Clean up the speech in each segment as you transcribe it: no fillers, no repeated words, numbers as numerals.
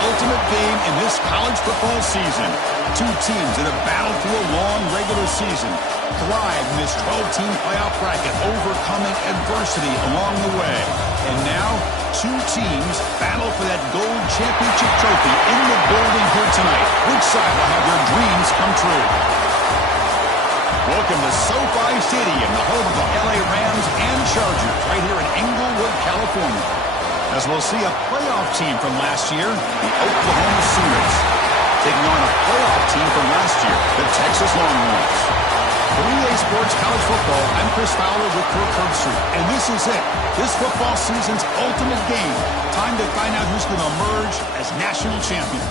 ultimate game in this college football season. Two teams that have battled through a long regular season, thrive in this 12-team playoff bracket, overcoming adversity along the way. And now, two teams battle for that gold championship trophy in the building here tonight. Which side will have their dreams come true? Welcome to SoFi Stadium, the home of the LA Rams and Chargers, right here in Inglewood, California. As we'll see a playoff team from last year, the Oklahoma Sooners, taking on a playoff team from last year, the Texas Longhorns. For EA Sports College Football, I'm Chris Fowler with Kirk Herbstreit, and this is it. This football season's ultimate game. Time to find out who's going to emerge as national champion.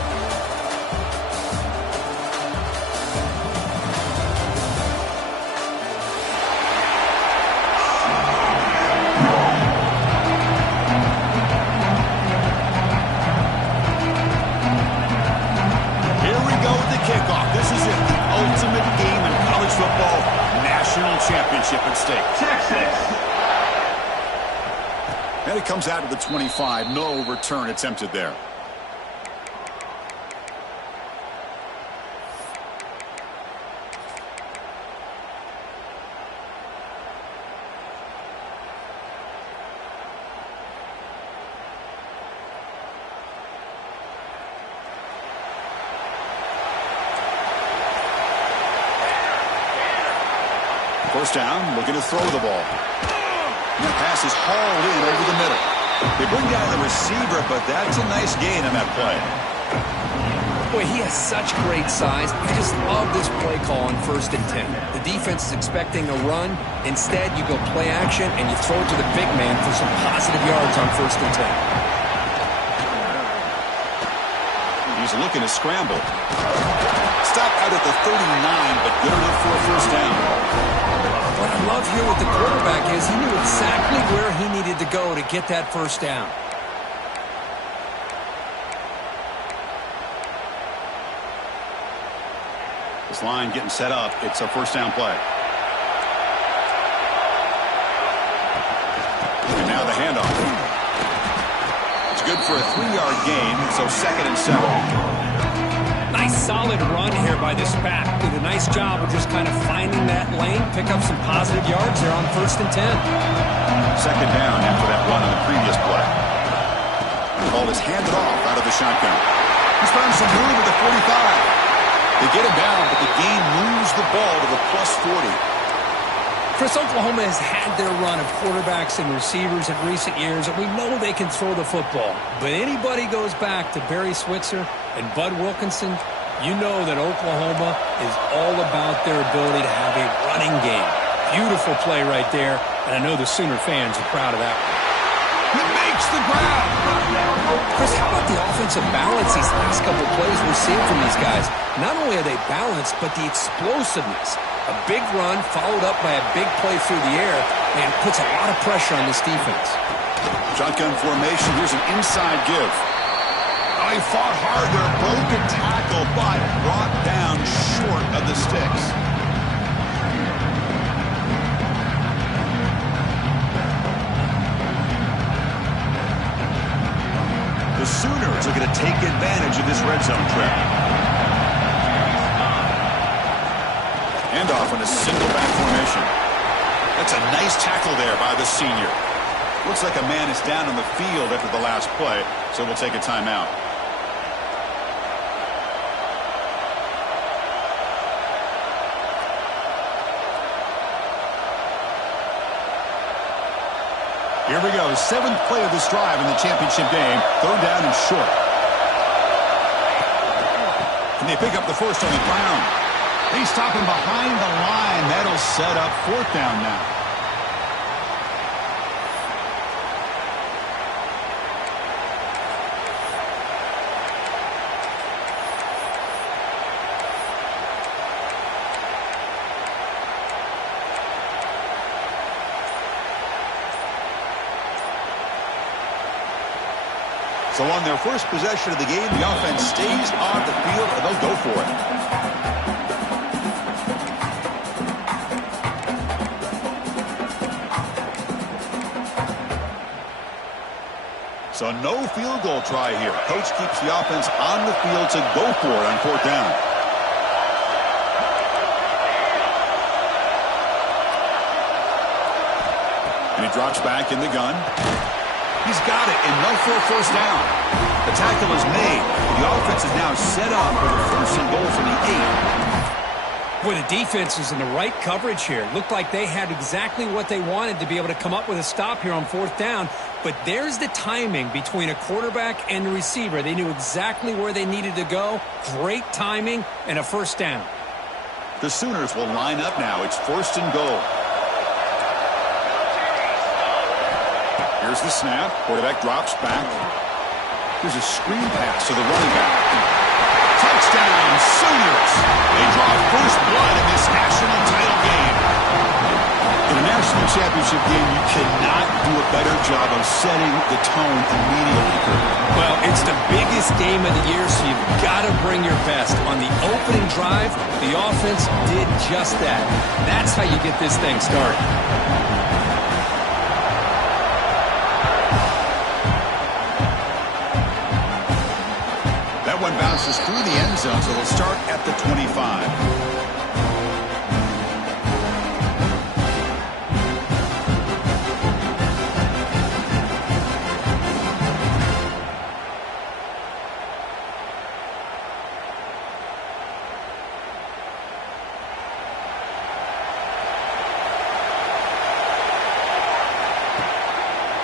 Championship at stake. Texas. And it comes out of the 25. No return attempted there. First down, looking to throw the ball. And that pass is hauled in over the middle. They bring down the receiver, but that's a nice gain on that play. Boy, he has such great size. I just love this play call on 1st and 10. The defense is expecting a run. Instead, you go play action, and you throw it to the big man for some positive yards on 1st and 10. He's looking to scramble. Stop out at the 39, but good enough for a first down. What I love here with the quarterback is he knew exactly where he needed to go to get that first down. This line getting set up. It's a first down play. And now the handoff. It's good for a 3-yard gain, so 2nd and 7. Nice solid run here by this back. Did a nice job of just kind of finding that lane, pick up some positive yards there on 1st and 10. 2nd down after that run on the previous play. The ball is handed off out of the shotgun. He's found some room at the 45. They get him down, but the game moves the ball to the +40. Chris, Oklahoma has had their run of quarterbacks and receivers in recent years, and we know they can throw the football. But anybody goes back to Barry Switzer and Bud Wilkinson, you know that Oklahoma is all about their ability to have a running game. Beautiful play right there, and I know the Sooner fans are proud of that one. He makes the grab. Chris, how about the offensive balance these last couple of plays we're seeing from these guys? Not only are they balanced, but the explosiveness. A big run followed up by a big play through the air, and puts a lot of pressure on this defense. Shotgun formation. Here's an inside give. Oh, he fought hard there. Broken tackle, but brought down short of the sticks. The Sooners are going to take advantage of this red zone trap. Handoff in a single back formation. That's a nice tackle there by the senior. Looks like a man is down on the field after the last play, so we'll take a timeout. Here we go. 7th play of this drive in the championship game. 3rd down and short. And they pick up the first on the ground. They stop him behind the line. That'll set up 4th down now. So on their first possession of the game, the offense stays on the field, and they'll go for it. So no field goal try here. Coach keeps the offense on the field to go for it on 4th down. And he drops back in the gun. He's got it, enough for a 1st down. The tackle is made. The offense is now set up for the 1st and goal from the 8. Boy, the defense is in the right coverage here. Looked like they had exactly what they wanted to be able to come up with a stop here on 4th down. But there's the timing between a quarterback and the receiver. They knew exactly where they needed to go. Great timing and a 1st down. The Sooners will line up now. It's 1st and goal. Here's the snap. Quarterback drops back. Here's a screen pass to the running back. Touchdown, Sooners! They draw first blood in this national title game. In a national championship game, you cannot do a better job of setting the tone immediately. Well, it's the biggest game of the year, so you've got to bring your best. On the opening drive, the offense did just that. That's how you get this thing started. One bounces through the end zone, so they'll start at the 25.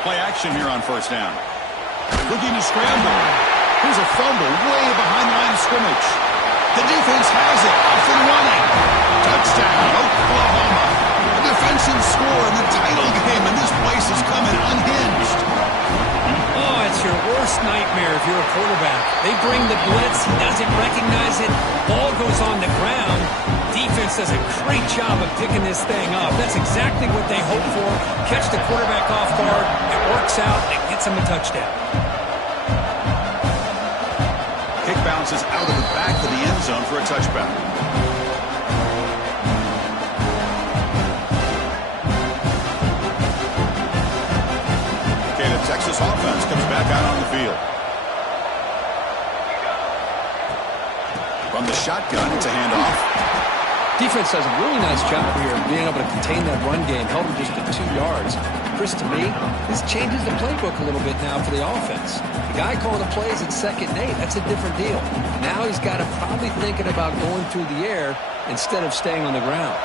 Play action here on 1st down. Looking to scramble. Here's a fumble way behind the line of scrimmage. The defense has it. Off and running. Touchdown, Oklahoma. A defensive score in the title game, and this place is coming unhinged. Oh, it's your worst nightmare if you're a quarterback. They bring the blitz. He doesn't recognize it. Ball goes on the ground. Defense does a great job of picking this thing up. That's exactly what they hope for. Catch the quarterback off guard. It works out. It gets him a touchdown. Kick bounces out of the back of the end zone for a touchback. Okay, the Texas offense comes back out on the field. From the shotgun, it's a handoff. Defense does a really nice job here of being able to contain that run game. Held him just to 2 yards. Chris, to me, this changes the playbook a little bit now for the offense. The guy calling the plays at 2nd and 8, that's a different deal. Now he's got to probably thinking about going through the air instead of staying on the ground.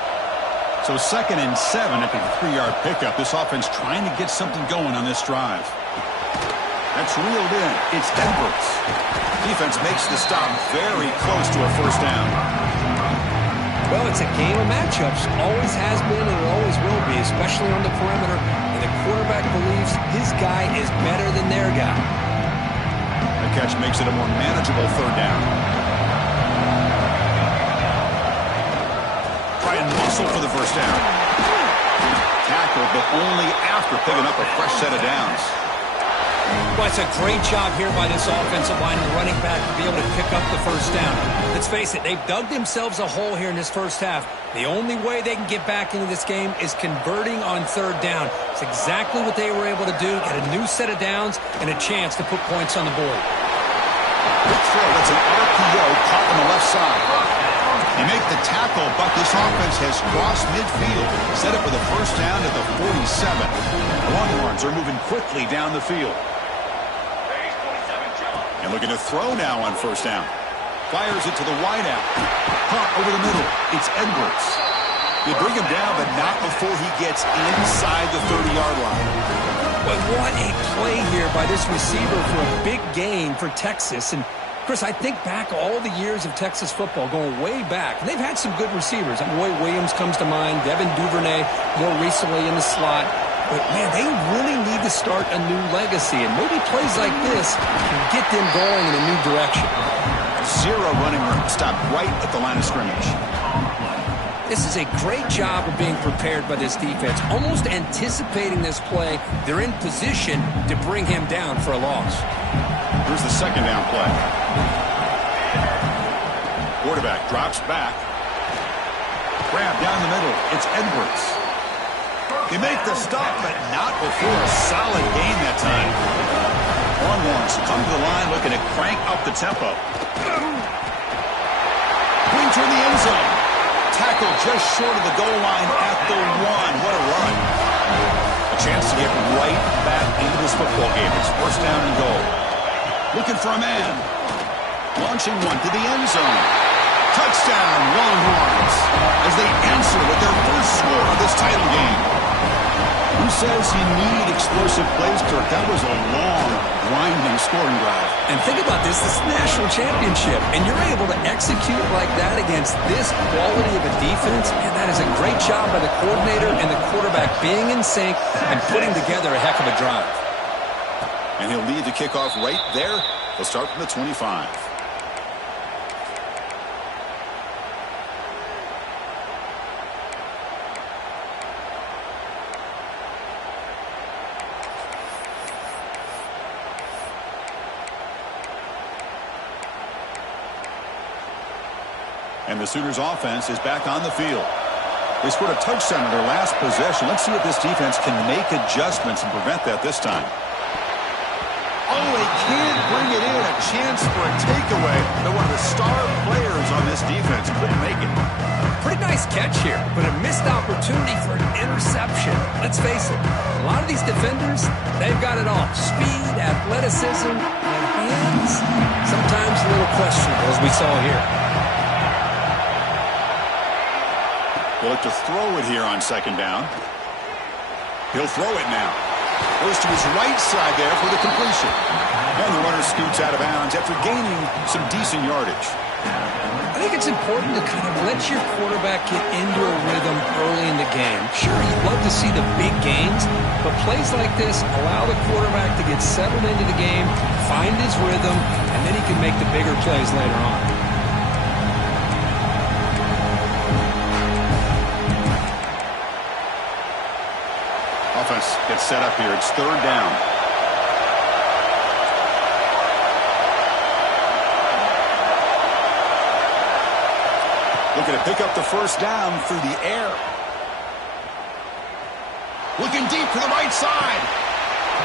So 2nd and 7 at the 3-yard pickup. This offense trying to get something going on this drive. That's reeled in. It's Edwards. Defense makes the stop very close to a 1st down. Well, it's a game of matchups. Always has been and it always will be, especially on the perimeter. And the quarterback believes his guy is better than their guy. The catch makes it a more manageable 3rd down. Try and muscle for the 1st down. Tackle, but only after picking up a fresh set of downs. Well, it's a great job here by this offensive line and the running back to be able to pick up the 1st down. Let's face it, they've dug themselves a hole here in this 1st half. The only way they can get back into this game is converting on 3rd down. It's exactly what they were able to do, get a new set of downs and a chance to put points on the board. Quick throw, that's an RPO caught on the left side. They make the tackle, but this offense has crossed midfield. Set up for the 1st down at the 47. The Longhorns are moving quickly down the field. And looking to throw now on 1st down. Fires it to the wideout. Caught over the middle. It's Edwards. They bring him down, but not before he gets inside the 30-yard line. But what a play here by this receiver for a big gain for Texas. And, Chris, I think back all the years of Texas football, going way back. And they've had some good receivers. Roy Williams comes to mind. Devin Duvernay more recently in the slot. But, man, they really need to start a new legacy. And maybe plays like this can get them going in a new direction. 0 running room. Stopped right at the line of scrimmage. This is a great job of being prepared by this defense. Almost anticipating this play. They're in position to bring him down for a loss. Here's the 2nd down play. Quarterback drops back. Grab down the middle. It's Edwards. They make the stop, but not before a solid gain that time. Longhorns come to the line looking to crank up the tempo. Wing toward the end zone. Tackle just short of the goal line at the 1. What a run. A chance to get right back into this football game. It's first down and goal. Looking for a man. Launching one to the end zone. Touchdown, Longhorns, as they answer with their first score of this title game. Who says you need explosive plays, Kirk? That was a long, grinding scoring drive. And think about this is a national championship, and you're able to execute like that against this quality of a defense, and that is a great job by the coordinator and the quarterback being in sync and putting together a heck of a drive. And he'll lead the kickoff right there. He'll start from the 25. And the Sooners offense is back on the field. They scored a touchdown in their last possession. Let's see if this defense can make adjustments and prevent that this time. Oh, they can't bring it in. A chance for a takeaway. But one of the star players on this defense couldn't make it. Pretty nice catch here, but a missed opportunity for an interception. Let's face it, a lot of these defenders, they've got it all. Speed, athleticism, and hands. Sometimes a little questionable, as we saw here. He'll look to throw it here on second down. He'll throw it now. Goes to his right side there for the completion. And the runner scoots out of bounds after gaining some decent yardage. I think it's important to kind of let your quarterback get into a rhythm early in the game. Sure, you'd love to see the big gains, but plays like this allow the quarterback to get settled into the game, find his rhythm, and then he can make the bigger plays later on. Offense gets set up here. It's third down. Looking to pick up the first down through the air. Looking deep to the right side.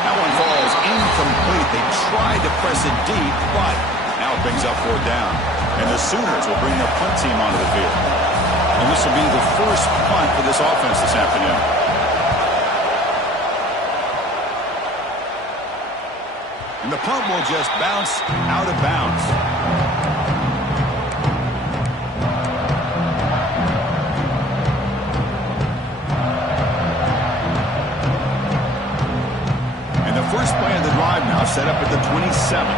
That one falls incomplete. They tried to press it deep, but now it brings up fourth down. And the Sooners will bring their punt team onto the field. And this will be the first punt for this offense this afternoon. And the punt will just bounce out of bounds. And the first play of the drive now set up at the 27.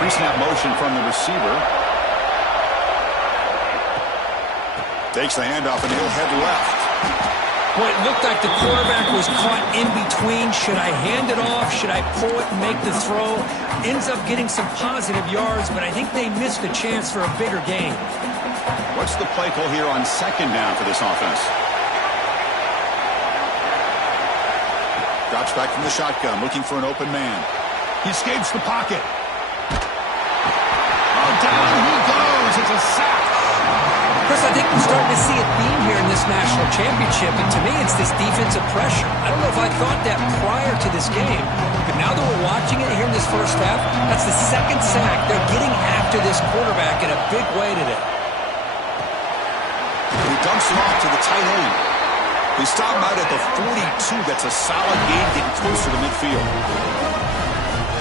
Pre-snap motion from the receiver. Takes the handoff and he'll head left. Well, it looked like the quarterback was caught in between. Should I hand it off? Should I pull it and make the throw? Ends up getting some positive yards, but I think they missed a chance for a bigger gain. What's the play call here on second down for this offense? Drops back from the shotgun, looking for an open man. He escapes the pocket. Oh, down he goes. It's a sack. Chris, I think we're starting to see a theme here in this national championship, and to me it's this defensive pressure. I don't know if I thought that prior to this game, but now that we're watching it here in this first half, that's the second sack. They're getting after this quarterback in a big way today. He dumps it off to the tight end. They stop him out at the 42. That's a solid gain, getting closer to midfield.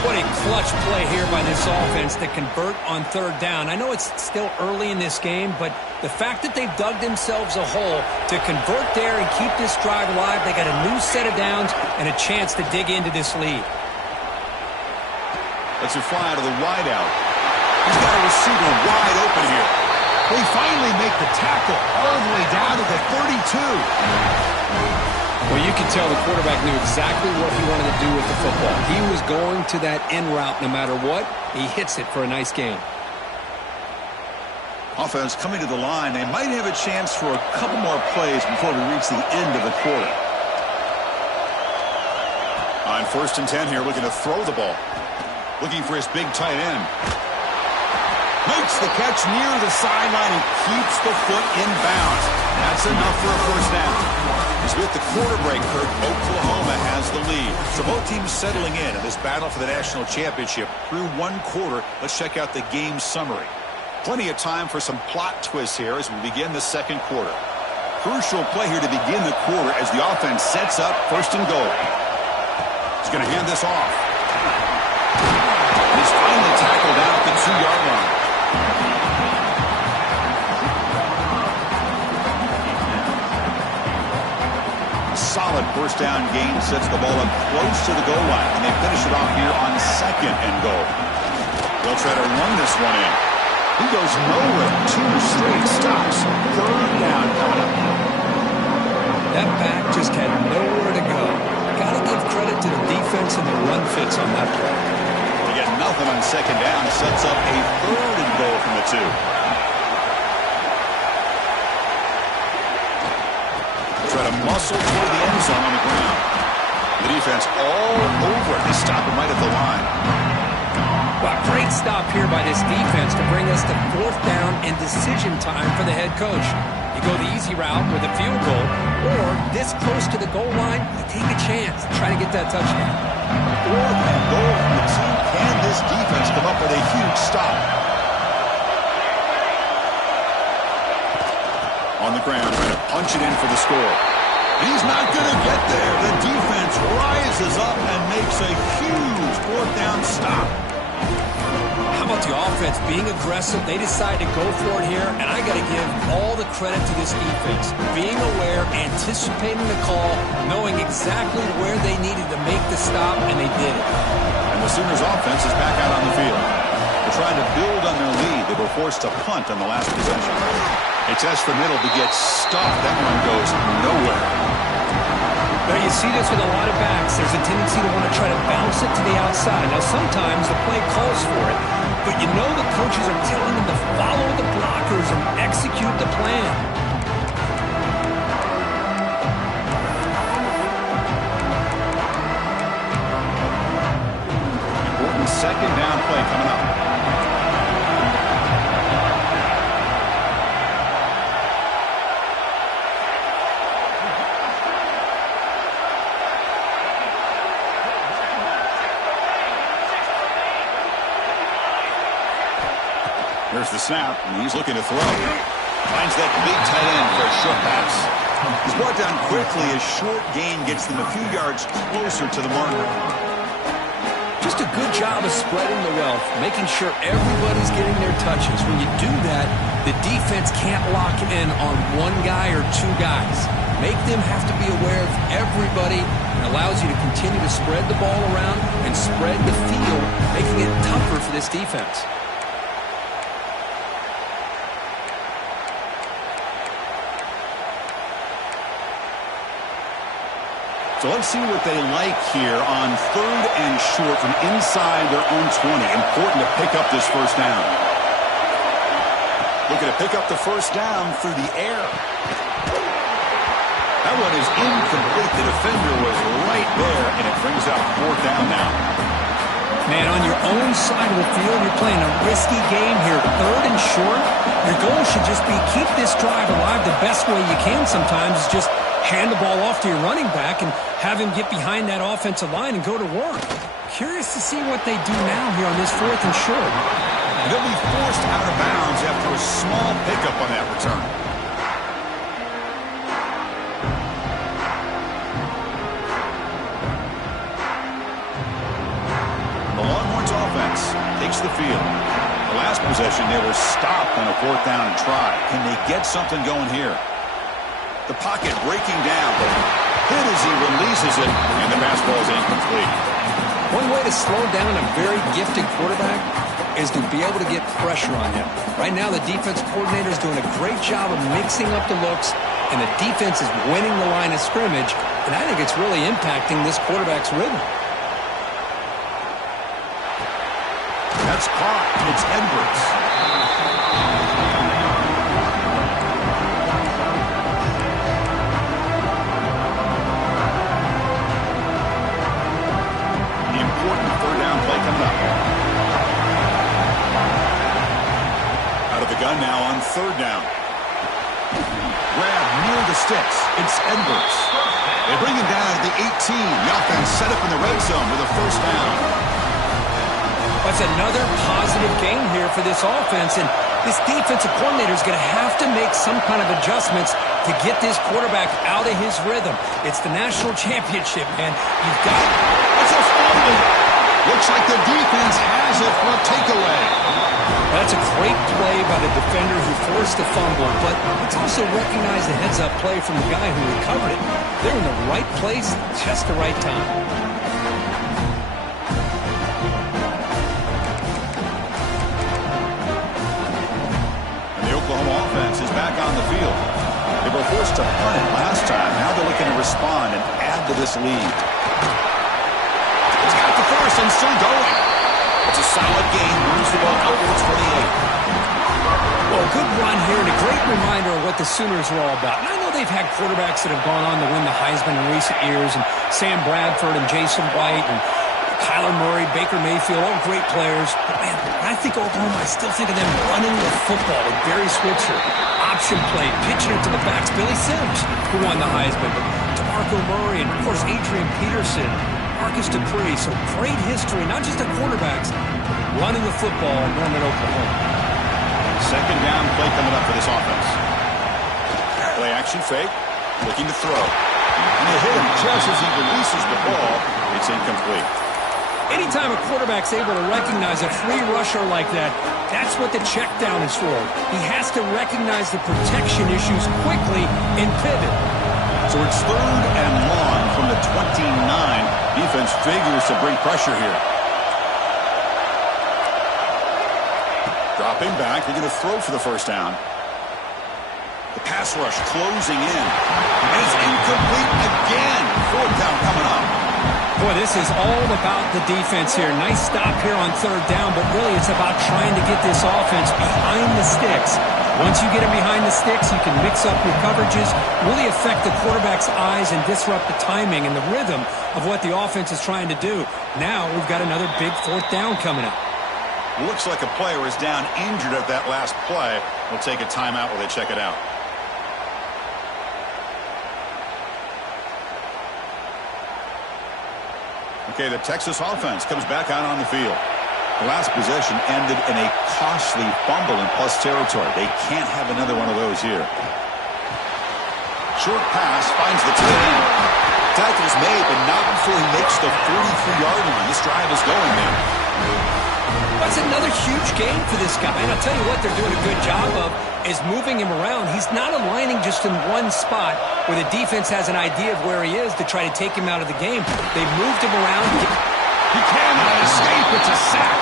What a clutch play here by this offense to convert on third down. I know it's still early in this game, but the fact that they've dug themselves a hole to convert there and keep this drive alive, they got a new set of downs and a chance to dig into this lead. Let's fly out of the wide out. He's got a receiver wide open here. They finally make the tackle all the way down to the 32. Well, you can tell the quarterback knew exactly what he wanted to do with the football. He was going to that end route no matter what. He hits it for a nice gain. Offense coming to the line. They might have a chance for a couple more plays before we reach the end of the quarter. On first and 10 here, looking to throw the ball. Looking for his big tight end. Makes the catch near the sideline and keeps the foot in bounds. That's enough for a first down. As with the quarter break, Kirk, Oklahoma has the lead. So both teams settling in this battle for the national championship through one quarter. Let's check out the game summary. Plenty of time for some plot twists here as we begin the second quarter. Crucial play here to begin the quarter as the offense sets up first and goal. He's going to hand this off. He's finally tackled down at the 2-yard line. Solid first down gain sets the ball up close to the goal line, and they finish it off here on second and goal. They'll try to run this one in. He goes nowhere. 2 straight stops. Third down coming up. That back just had nowhere to go. Got to give credit to the defense and the run fits on that play. They get nothing on second down. Sets up a third and goal from the 2. Try to muscle toward the end zone on the ground. The defense all over it. They stop him right at the line. Well, great stop here by this defense to bring us to fourth down and decision time for the head coach. You go the easy route with a field goal, or this close to the goal line, you take a chance and try to get that touchdown. Fourth and goal from the 2. Can this defense come up with a huge stop? On the ground, trying to punch it in for the score. He's not going to get there. The defense rises up and makes a huge fourth down stop. How about the offense being aggressive? They decide to go for it here, and I got to give all the credit to this defense. Being aware, anticipating the call, knowing exactly where they needed to make the stop, and they did it. And the Sooners offense is back out on the field. They're trying to build on their lead. They were forced to punt on the last possession. A test for middle to get stopped. That one goes nowhere. Now you see this with a lot of backs. There's a tendency to want to try to bounce it to the outside. Now sometimes the play calls for it, but you know the coaches are telling them to follow the blockers and execute the plan. Important second down play coming up. Here's the snap, and he's looking to throw. Finds that big tight end for a short pass. He's brought down quickly. A short gain gets them a few yards closer to the marker. Just a good job of spreading the wealth, making sure everybody's getting their touches. When you do that, the defense can't lock in on one guy or 2 guys. Make them have to be aware of everybody, and allows you to continue to spread the ball around and spread the field, making it tougher for this defense. So let's see what they like here on third and short from inside their own 20. Important to pick up this first down. Looking to pick up the first down through the air. That one is incomplete. The defender was right there, and it brings out fourth down now. Man, on your own side of the field, you're playing a risky game here. Third and short, your goal should just be keep this drive alive the best way you can sometimes. Is just hand the ball off to your running back and have him get behind that offensive line and go to work. Curious to see what they do now here on this fourth and short. They'll be forced out of bounds after a small pickup on that return. The Longhorns offense takes the field. The last possession, they were stopped on a fourth down and try. Can they get something going here? The pocket breaking down. Hit as he releases it, and the pass ball is incomplete. One way to slow down a very gifted quarterback is to be able to get pressure on him. Right now, the defense coordinator is doing a great job of mixing up the looks, and the defense is winning the line of scrimmage, and I think it's really impacting this quarterback's rhythm. That's caught. It's Edwards. down. Grab near the sticks. It's Edwards. They bring him down at the 18. The offense set up in the red zone with a first down. That's another positive game here for this offense, and this defensive coordinator is going to have to make some kind of adjustments to get this quarterback out of his rhythm. It's the national championship, man. You've got it. It's a fumble. Looks like the defense has it for a takeaway. That's a great play by the defender who forced the fumble, but let's also recognize the heads-up play from the guy who recovered it. They're in the right place, just the right time. Oklahoma offense is back on the field. They were forced to punt it last time. Now they're looking to respond and add to this lead. It's got the first and still going. It's a solid gain. Moves the ball over to 28. Well, good run here and a great reminder of what the Sooners are all about. And I know they've had quarterbacks that have gone on to win the Heisman in recent years, and Sam Bradford and Jason White and Kyler Murray, Baker Mayfield, all great players. But, man, when I think Oklahoma, I still think of them running the football with Barry Switzer. Option play, pitching it to the backs. Billy Sims, who won the Heisman. But DeMarco Murray and, of course, Adrian Peterson, Marcus Dupree. So great history, not just the quarterbacks, running the football in Norman, Oklahoma. Second down play coming up for this offense. Play action fake, looking to throw. And they hit him just as he releases the ball. It's incomplete. Anytime a quarterback's able to recognize a free rusher like that, that's what the check down is for. He has to recognize the protection issues quickly and pivot. So it's 3rd and long from the 29. Defense figures to bring pressure here. Dropping back, they're going to throw for the first down. The pass rush closing in. And it's incomplete again. 4th down coming up. Boy, this is all about the defense here. Nice stop here on 3rd down, but really it's about trying to get this offense behind the sticks. Once you get it behind the sticks, you can mix up your coverages, really affect the quarterback's eyes and disrupt the timing and the rhythm of what the offense is trying to do. Now we've got another big 4th down coming up. Looks like a player is down injured at that last play. We'll take a timeout while they check it out. Okay, the Texas offense comes back out on the field. The last possession ended in a costly fumble in plus territory. They can't have another one of those here. Short pass finds the tight end. Tackle's made, but not before he makes the 43-yard line. This drive is going there. That's another huge game for this guy. And I'll tell you what they're doing a good job of is moving him around. He's not aligning just in one spot where the defense has an idea of where he is to try to take him out of the game. They've moved him around. He cannot escape. It's a sack.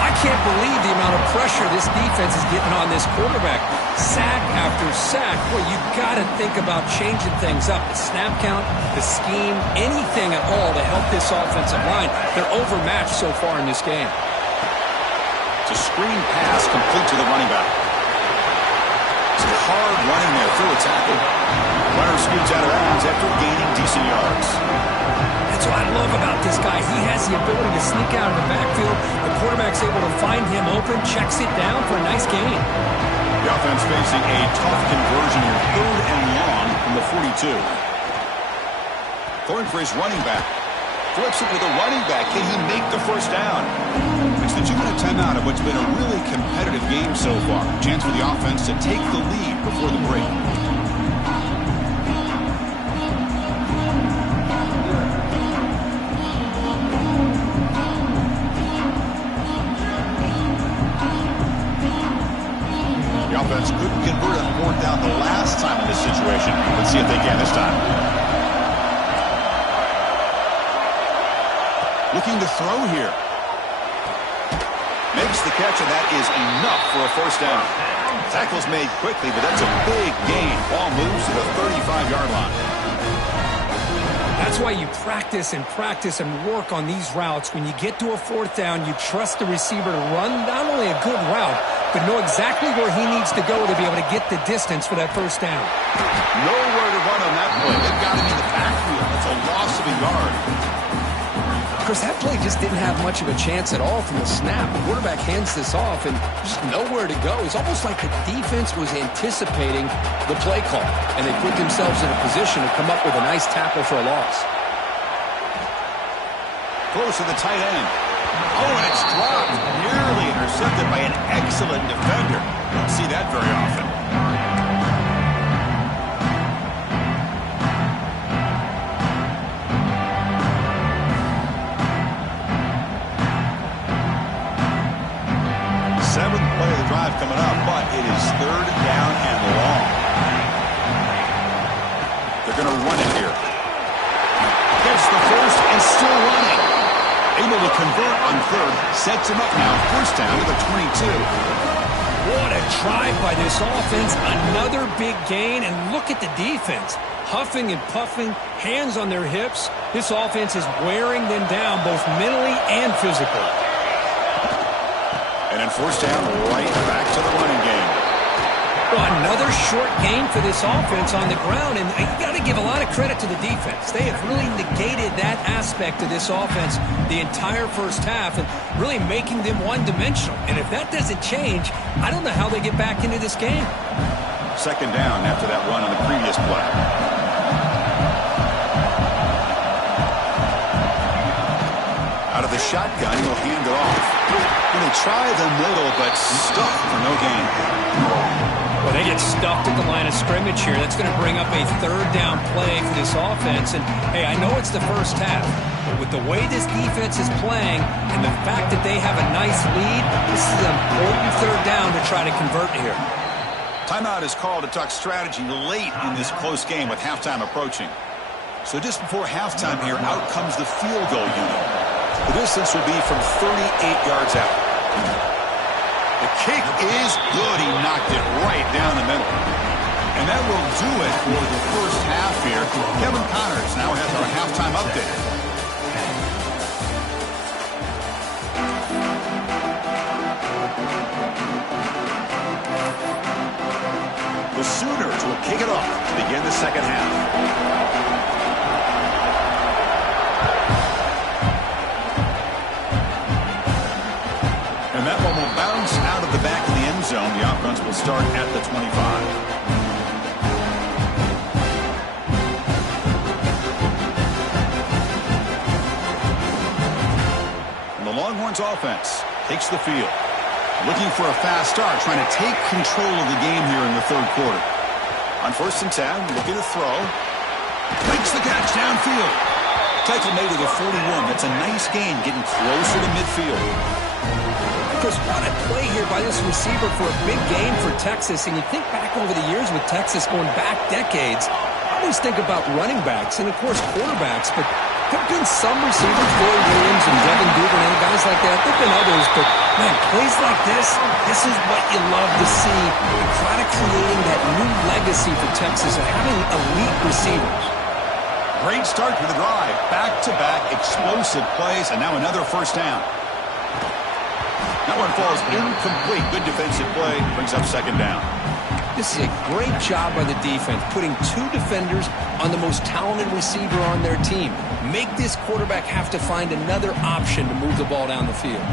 I can't believe the amount of pressure this defense is getting on this quarterback. Sack after sack. Boy, you've got to think about changing things up. The snap count, the scheme, anything at all to help this offensive line. They're overmatched so far in this game. It's a screen pass complete to the running back. Some hard running there through a tackle. Runner scoots out of bounds after gaining decent yards. That's what I love about this guy. He has the ability to sneak out of the backfield. The quarterback's able to find him open, checks it down for a nice gain. The offense facing a tough conversion here. 3rd and long from the 42. Going for his running back. Flips it to the running back. Can he make the first down? It's the 2-minute timeout of what's been a really competitive game so far. Chance for the offense to take the lead before the break. The offense couldn't convert on 4th down the last time in this situation. Let's see if they can this time. Looking to throw here. Makes the catch, and that is enough for a first down. Tackle's made quickly, but that's a big gain. Ball moves to the 35-yard line. That's why you practice and work on these routes. When you get to a 4th down, you trust the receiver to run not only a good route, but know exactly where he needs to go to be able to get the distance for that first down. Nowhere to run on that play. They've got him in the backfield. It's a loss of a yard. course, that play just didn't have much of a chance at all from the snap. The quarterback hands this off, and just nowhere to go. It's almost like the defense was anticipating the play call, and they put themselves in a position to come up with a nice tackle for a loss. Close to the tight end. Oh, and it's dropped. Nearly intercepted by an excellent defender. Don't see that very often. Seventh play of the drive coming up, but it is third down and long. They're going to run it here. Gets the first and still running. Able to convert on third. Sets him up now. First down to the 22. What a drive by this offense. Another big gain, and look at the defense. Huffing and puffing, hands on their hips. This offense is wearing them down both mentally and physically. And then first down, right back to the running game. Well, another short gain for this offense on the ground, and you got to give a lot of credit to the defense. They have really negated that aspect of this offense the entire first half and really making them one-dimensional. And if that doesn't change, I don't know how they get back into this game. Second down after that run on the previous play. Out of the shotgun, he'll hand it off. Going to try the middle, but stuffed for no gain. Well, they get stuffed at the line of scrimmage here. That's going to bring up a third down play for this offense. And, hey, I know it's the first half, but with the way this defense is playing and the fact that they have a nice lead, this is an important third down to try to convert here. Timeout is called to talk strategy late in this close game with halftime approaching. So just before halftime here, out comes the field goal unit. The distance will be from 38 yards out. The kick is good. He knocked it right down the middle. And that will do it for the first half here. Kevin Connors now has our halftime update. The Sooners will kick it off to begin the second half. And that one will bounce out of the back of the end zone. The offense will start at the 25. And the Longhorns offense takes the field. Looking for a fast start, trying to take control of the game here in the third quarter. On first and 10, looking to throw. Makes the catch downfield. Tackle made to the 41. That's a nice gain, getting closer to midfield. Chris, what a play here by this receiver for a big game for Texas. And you think back over the years with Texas going back decades, I always think about running backs and, of course, quarterbacks. But there have been some receivers, Roy Williams and Devin Duvernay, guys like that. There have been others, but, man, plays like this is what you love to see. Kind of creating that new legacy for Texas and having elite receivers. Great start to the drive. Back-to-back explosive plays, and now another first down. That one falls incomplete. Good defensive play. Brings up second down. This is a great job by the defense, putting two defenders on the most talented receiver on their team. Make this quarterback have to find another option to move the ball down the field.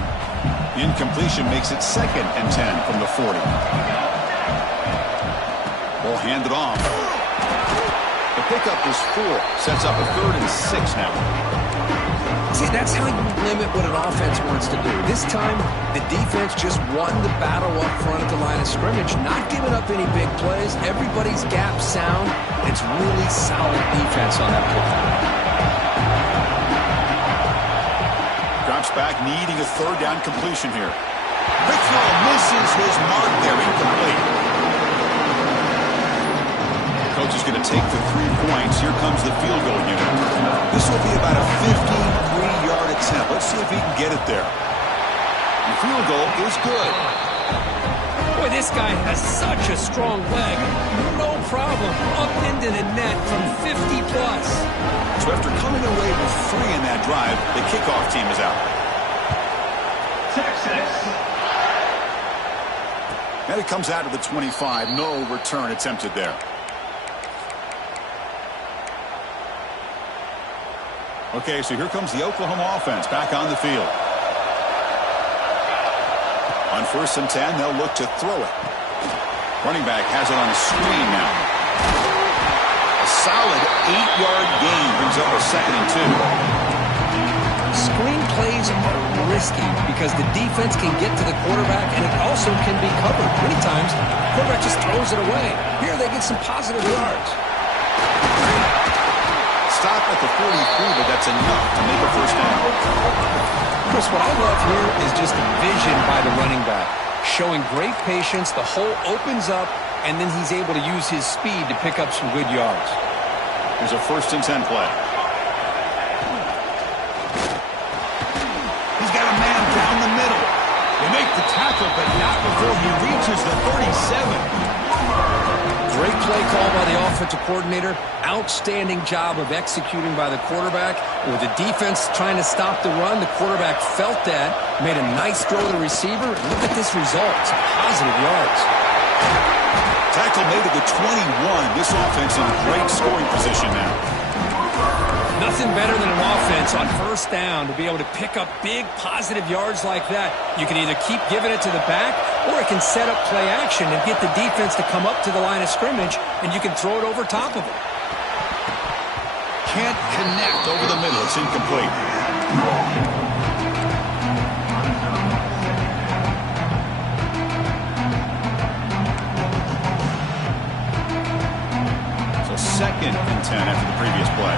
The incompletion makes it second and 10 from the 40. Ball handed off. The pickup is 4. Sets up a third and 6 now. See, that's how you limit what an offense wants to do. This time, the defense just won the battle up front at the line of scrimmage, not giving up any big plays. Everybody's gap sound. It's really solid defense on that play. Drops back, needing a third down completion here. Quick throw, misses his mark there, incomplete. Coach is going to take the 3 points. Here comes the field goal unit. This will be about a 53-yard attempt. Let's see if he can get it there. The field goal is good. Boy, this guy has such a strong leg. No problem. Up into the net from 50-plus. So after coming away with 3 in that drive, the kickoff team is out. Texas. And it comes out of the 25. No return attempted there. Okay, so here comes the Oklahoma offense back on the field. On 1st and 10, they'll look to throw it. Running back has it on a screen now. A solid 8-yard gain brings up a 2nd and 2. Screen plays are risky because the defense can get to the quarterback, and it also can be covered. Many times, the quarterback just throws it away. Here they get some positive yards. Stop at the 43, but that's enough to make a 1st down. Chris, what I love here is just the vision by the running back. Showing great patience, the hole opens up, and then he's able to use his speed to pick up some good yards. Here's a 1st and 10 play. He's got a man down the middle. They make the tackle, but not before he reaches the 37. Great play call by the offensive coordinator. Outstanding job of executing by the quarterback. With the defense trying to stop the run, the quarterback felt that, made a nice throw to the receiver. Look at this result. Some positive yards. Tackle made at the 21. This offense in great scoring position now. Nothing better than an offense on 1st down to be able to pick up big positive yards like that. You can either keep giving it to the back, or it can set up play action and get the defense to come up to the line of scrimmage, and you can throw it over top of it. Can't connect over the middle. It's incomplete. So 2nd and 10 after the previous play.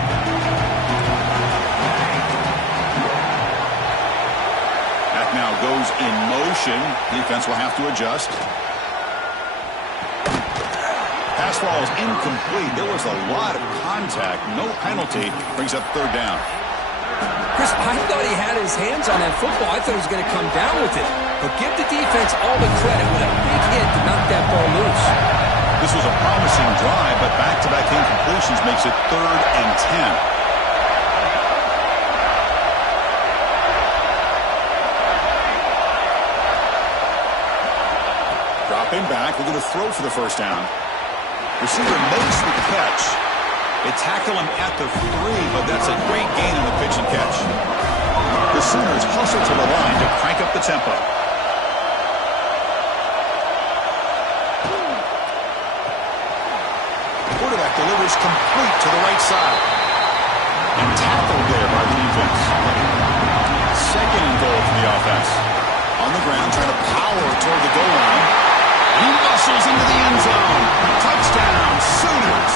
Back now goes in motion. Defense will have to adjust. Pass ball is incomplete. There was a lot of contact. No penalty. Brings up 3rd down. Chris, I thought he had his hands on that football. I thought he was going to come down with it. But give the defense all the credit with a big hit to knock that ball loose. This was a promising drive, but back-to-back incompletions makes it 3rd and 10. Dropping back, looking to throw for the 1st down. Receiver makes the catch. They tackle him at the 3, but that's a great gain on the pitch and catch. The Sooners hustle to the line to crank up the tempo. Quarterback delivers complete to the right side. And tackled there by the defense. 2nd and goal for the offense. On the ground, trying to power toward the goal line. He muscles into the end zone. Touchdown, Sooners.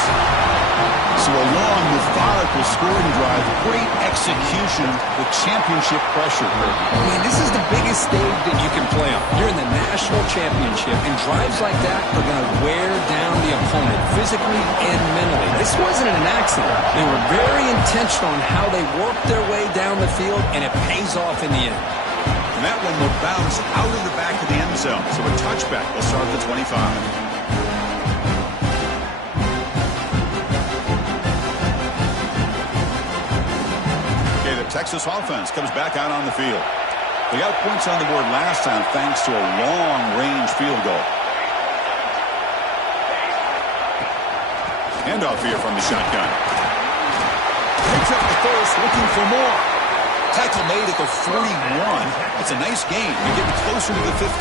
So a long, methodical scoring drive. Great execution with championship pressure. Man, this is the biggest stage that you can play on. You're in the national championship, and drives like that are going to wear down the opponent physically and mentally. This wasn't an accident. They were very intentional on how they worked their way down the field, and it pays off in the end. And that one will bounce out of the back of the end zone. So a touchback will start at the 25. Okay, the Texas offense comes back out on the field. They got points on the board last time thanks to a long-range field goal. Handoff here from the shotgun. Takes up the first, looking for more. Tackle made at the 41. It's a nice gain. You're getting closer to the 50.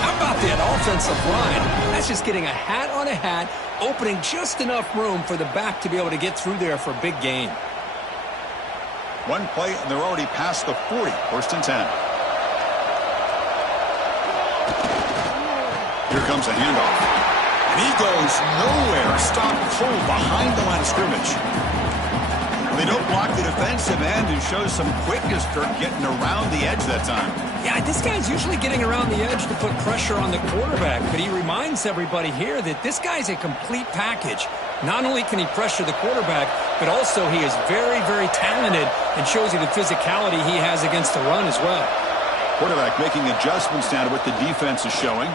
How about that offensive line? That's just getting a hat on a hat, opening just enough room for the back to be able to get through there for a big gain. One play, and they're already past the 40. 1st and 10. Here comes a handoff. And he goes nowhere. Stopped cold behind the line of scrimmage. They don't block the defensive end and show some quickness, Kirk, getting around the edge that time. Yeah, this guy's usually getting around the edge to put pressure on the quarterback, but he reminds everybody here that this guy's a complete package. Not only can he pressure the quarterback, but also he is very, very talented and shows you the physicality he has against the run as well. Quarterback making adjustments now to what the defense is showing.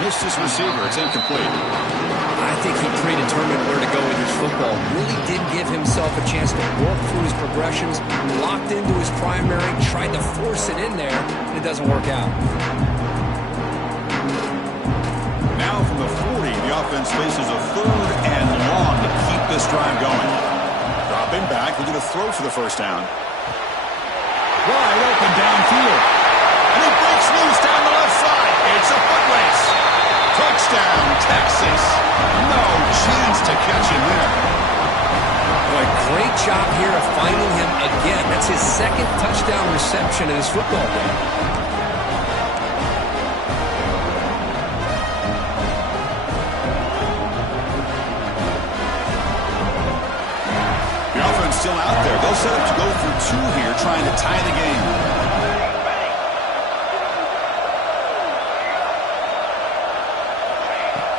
Missed his receiver. It's incomplete. I think he predetermined where to go with his football. Really did give himself a chance to work through his progressions, locked into his primary, tried to force it in there, and it doesn't work out. Now from the 40, the offense faces a 3rd and long to keep this drive going. Dropping back, we're going to throw for the first down. Wide open downfield. And he breaks loose down the left side. It's a foot race. Touchdown, Texas. No chance to catch him there. Boy, great job here of finding him again. That's his 2nd touchdown reception in his football game. The offense still out there. They'll set up to go for 2 here, trying to tie the game.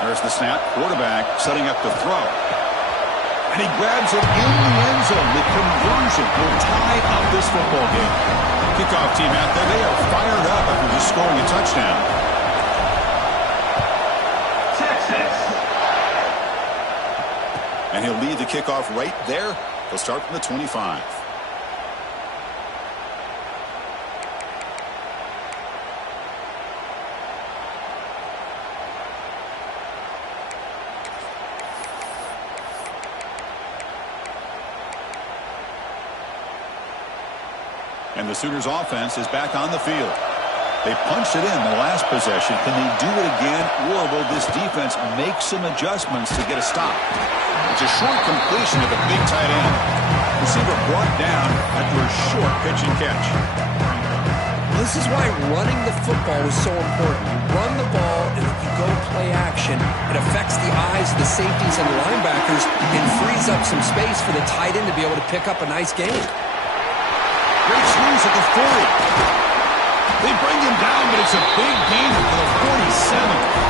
There's the snap. Quarterback setting up the throw. And he grabs it in the end zone. The conversion will tie up this football game. Kickoff team out there. They are fired up after just scoring a touchdown. Texas. And he'll lead the kickoff right there. They'll start from the 25. And the Sooners offense is back on the field. They punched it in the last possession. Can they do it again, or will this defense make some adjustments to get a stop? It's a short completion of the big tight end. Receiver brought down after a short pitch and catch. This is why running the football is so important. You run the ball and if you go play action, it affects the eyes of the safeties and the linebackers and frees up some space for the tight end to be able to pick up a nice game. Great squeeze at the 40. They bring him down, but it's a big gain for the 47.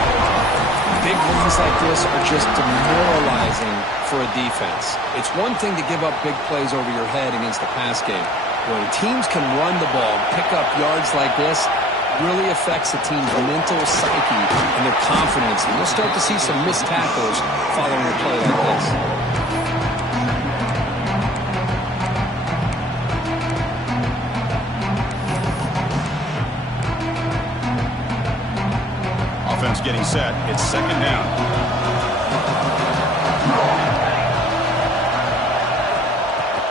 Big runs like this are just demoralizing for a defense. It's one thing to give up big plays over your head against the pass game. When teams can run the ball, pick up yards like this, really affects the team's mental psyche and their confidence. And you'll start to see some missed tackles following a play like this. Offense getting set. It's 2nd down.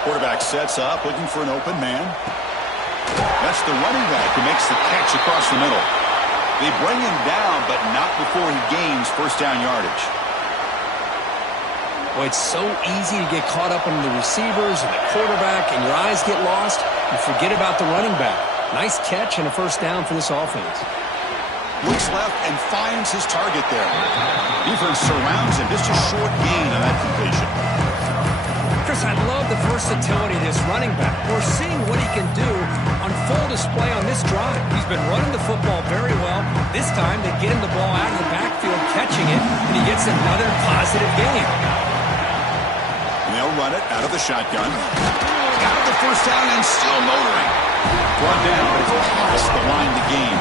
Quarterback sets up, looking for an open man. That's the running back who makes the catch across the middle. They bring him down, but not before he gains first down yardage. Boy, it's so easy to get caught up in the receivers and the quarterback, and your eyes get lost. You forget about the running back. Nice catch and a first down for this offense. Looks left and finds his target there. Defense surrounds him. Just a short gain on that completion. Chris, I love the versatility of this running back. We're seeing what he can do on full display on this drive. He's been running the football very well. This time they get him the ball out of the backfield, catching it, and he gets another positive gain. And they'll run it out of the shotgun. Got the first down and still motoring. Brought down, but it's past the line to gain.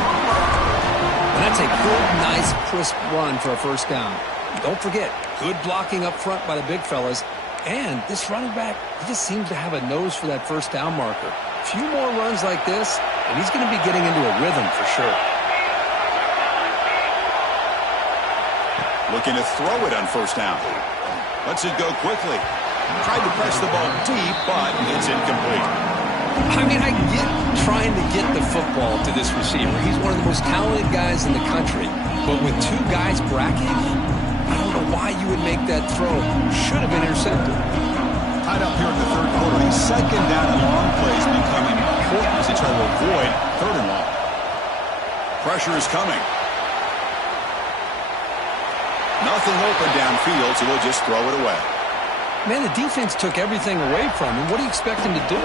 And that's a good, nice, crisp run for a first down. Don't forget, good blocking up front by the big fellas. And this running back, he just seems to have a nose for that first down marker. A few more runs like this, and he's going to be getting into a rhythm for sure. Looking to throw it on first down. Lets it go quickly. Tried to press the ball deep, but it's incomplete. I mean, I get trying to get the football to this receiver. He's one of the most talented guys in the country. But with 2 guys bracketing him, I don't know why you would make that throw. Should have been intercepted. Tied up here in the 3rd quarter. These 2nd down and long plays becoming important as they try to avoid 3rd and long. Pressure is coming. Nothing open downfield, so they'll just throw it away. Man, the defense took everything away from him. What do you expect him to do?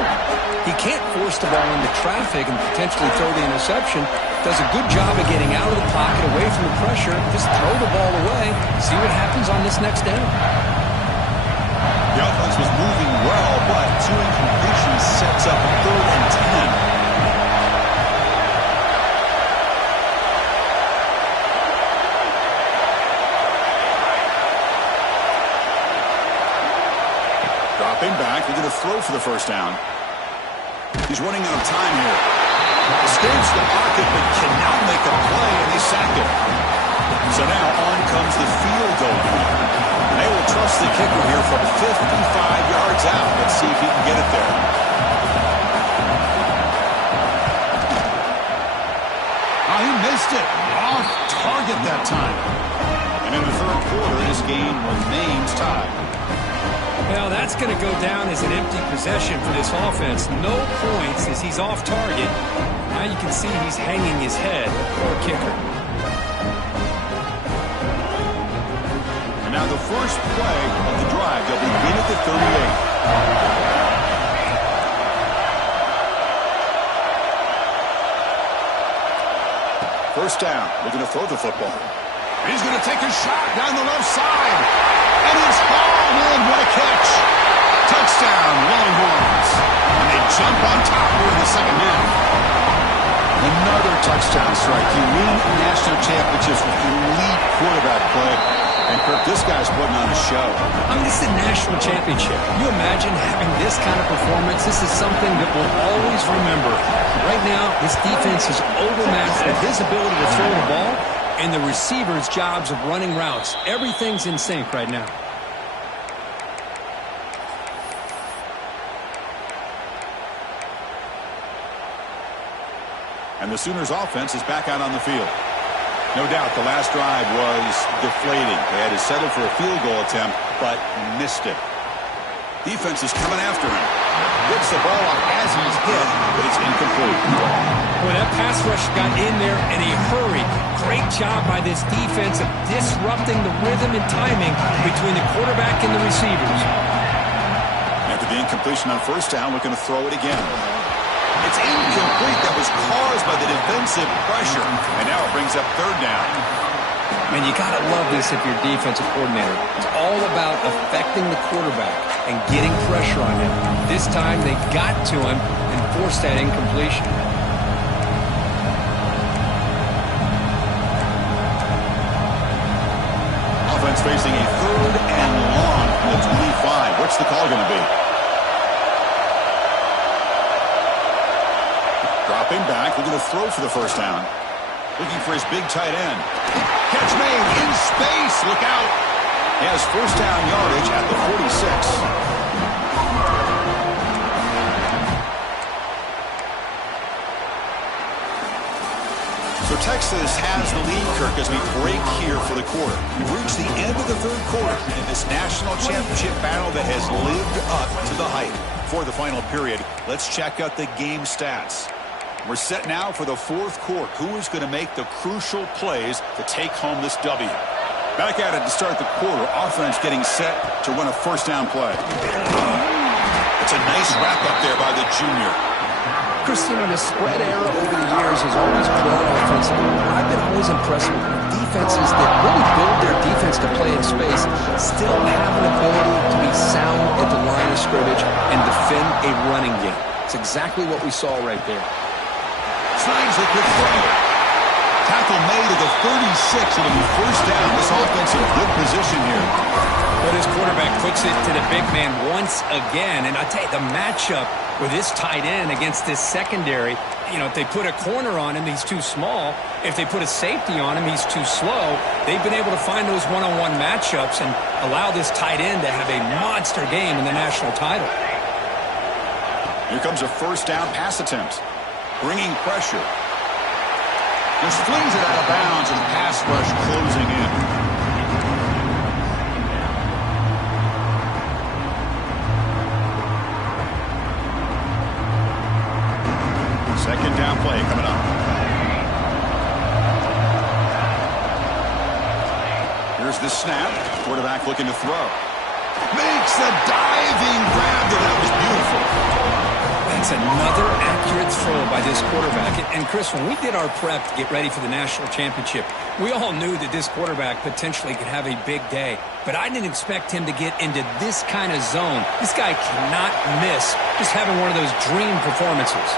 He can't force the ball into traffic and potentially throw the interception. Does a good job of getting out of the pocket, away from the pressure. Just throw the ball away. See what happens on this next down. The offense was moving well, but 2 incompletions sets up a 3rd and 10. Dropping back, they're going to throw for the first down. He's running out of time here. Escapes the pocket, but cannot make a play, and they sack him. So now on comes the field goal the kicker here from 55 yards out. Let's see if he can get it there. Oh, he missed it. Off target that time. And in the third quarter, this game remains tied. Well, that's going to go down as an empty possession for this offense. No points as he's off target. Now you can see he's hanging his head. Poor kicker. And now the first play of the drive. They'll begin at the 38. First down. Looking to throw the football. He's going to take a shot down the left side. And it's hauled in. What a catch. Touchdown, Longhorns. And they jump on top here in the second half. Another touchdown strike. You win national championships with elite quarterback play. And Kirk, this guy's putting on a show. I mean, this is a national championship. Can you imagine having this kind of performance? This is something that we'll always remember. Right now, his defense is overmatched with his ability to throw the ball and the receivers' jobs of running routes. Everything's in sync right now. And the Sooners offense is back out on the field. No doubt the last drive was deflating. They had to settle for a field goal attempt, but missed it. Defense is coming after him. Gets the ball off as he's hit, but it's incomplete. Well, that pass rush got in there in a hurry. Great job by this defense of disrupting the rhythm and timing between the quarterback and the receivers. After the incompletion on first down, we're going to throw it again. It's incomplete. That was caused by the defensive pressure. And now it brings up third down. Man, you got to love this if you're defensive coordinator. It's all about affecting the quarterback and getting pressure on him. This time they got to him and forced that incompletion. Offense facing a third and long from the 25. What's the call going to be? Dropping back, looking to throw for the first down. Looking for his big tight end. Catch made in space. Look out. He has first down yardage at the 46. So Texas has the lead, Kirk, as we break here for the quarter. We've reached the end of the third quarter in this national championship battle that has lived up to the hype. For the final period, let's check out the game stats. We're set now for the fourth quarter. Who is going to make the crucial plays to take home this W? Back at it to start the quarter. Offense getting set to run a first down play. It's a nice wrap up there by the junior. Christian, the spread era over the years has always grown offensively. I've been always impressed with defenses that really build their defense to play in space, still have an ability to be sound at the line of scrimmage and defend a running game. It's exactly what we saw right there. Slides it with throw. Tackle made at the 36. It'll be first down. This offense in good position here. But his quarterback puts it to the big man once again. And I tell you, the matchup with this tight end against this secondary, you know, if they put a corner on him, he's too small. If they put a safety on him, he's too slow. They've been able to find those one-on-one matchups and allow this tight end to have a monster game in the national title. Here comes a first down pass attempt. Bringing pressure. Just flings it out of bounds and the pass rush closing in. Second down play coming up. Here's the snap. Quarterback looking to throw. Makes the diving grab. That was beautiful. That's another accurate throw by this quarterback. And Chris, when we did our prep to get ready for the national championship, we all knew that this quarterback potentially could have a big day. But I didn't expect him to get into this kind of zone. This guy cannot miss just having one of those dream performances.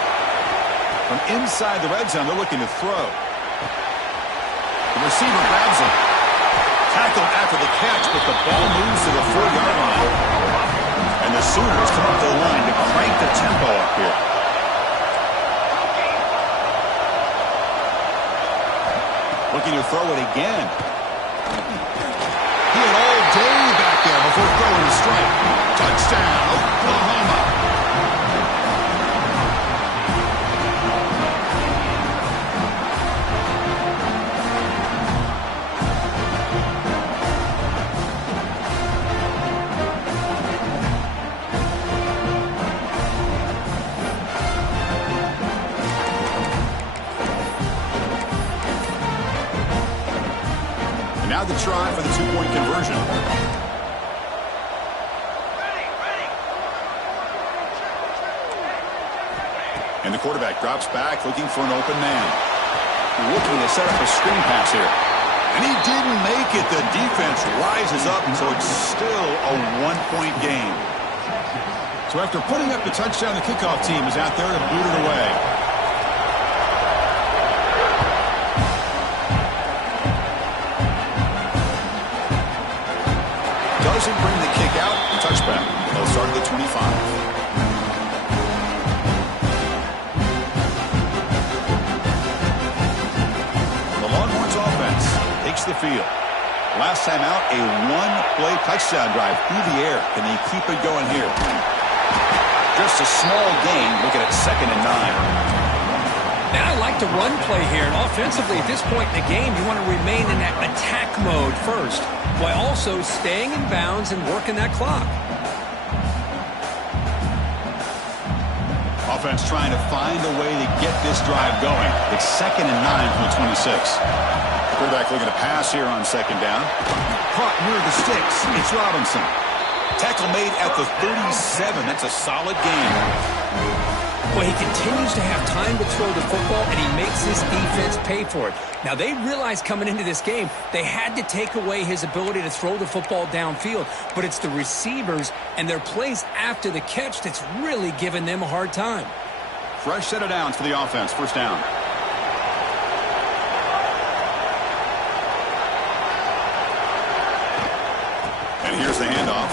From inside the red zone, they're looking to throw. The receiver grabs him. Tackled after the catch, but the ball moves to the 4-yard line. And the Sooners come up to the line to crank the tempo up here. Looking to throw it again. He had all day back there before Touchdown, Oklahoma. And now the try for the two-point conversion. And the quarterback drops back, looking for an open man. Looking to set up a screen pass here. And he didn't make it. The defense rises up, so it's still a one-point game. So after putting up the touchdown, the kickoff team is out there to boot it away. Doesn't bring the kick out. Touchback. They'll start at the 25. The field. Last time out, a one-play touchdown drive through the air. Can they keep it going here? Just a small gain. Looking at 2nd and 9. And I like the run play here. And offensively, at this point in the game, you want to remain in that attack mode first, while also staying in bounds and working that clock. Offense trying to find a way to get this drive going. It's 2nd and 9 from the 26. Quarterback looking to pass here on 2nd down. Caught near the sticks. It's Robinson. Tackle made at the 37. That's a solid gain. Well, he continues to have time to throw the football, and he makes his defense pay for it. Now, they realized coming into this game they had to take away his ability to throw the football downfield, but it's the receivers and their plays after the catch that's really giving them a hard time. Fresh set of downs for the offense. First down. And here's the handoff.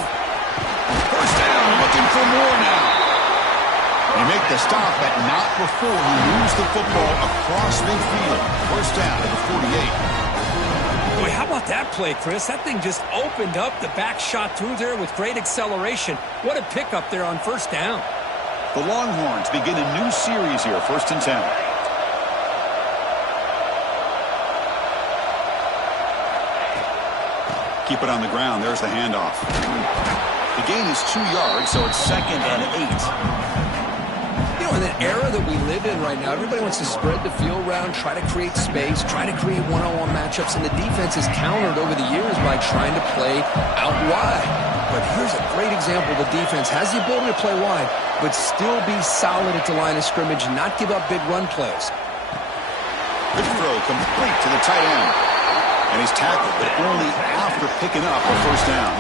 First down, looking for more now. You make the stop, but not before he moves the football across midfield. First down at the 48. Boy, how about that play, Chris? That thing just opened up. The back shot through there with great acceleration. What a pickup there on first down. The Longhorns begin a new series here, 1st and 10. Keep it on the ground. There's the handoff. The gain is 2 yards, so it's 2nd and 8. You know, in the era that we live in right now, everybody wants to spread the field around, try to create space, try to create one-on-one matchups, and the defense has countered over the years by trying to play out wide. But here's a great example. The defense has the ability to play wide, but still be solid at the line of scrimmage, not give up big run plays. Good throw, complete to the tight end. And he's tackled, but only after picking up a first down.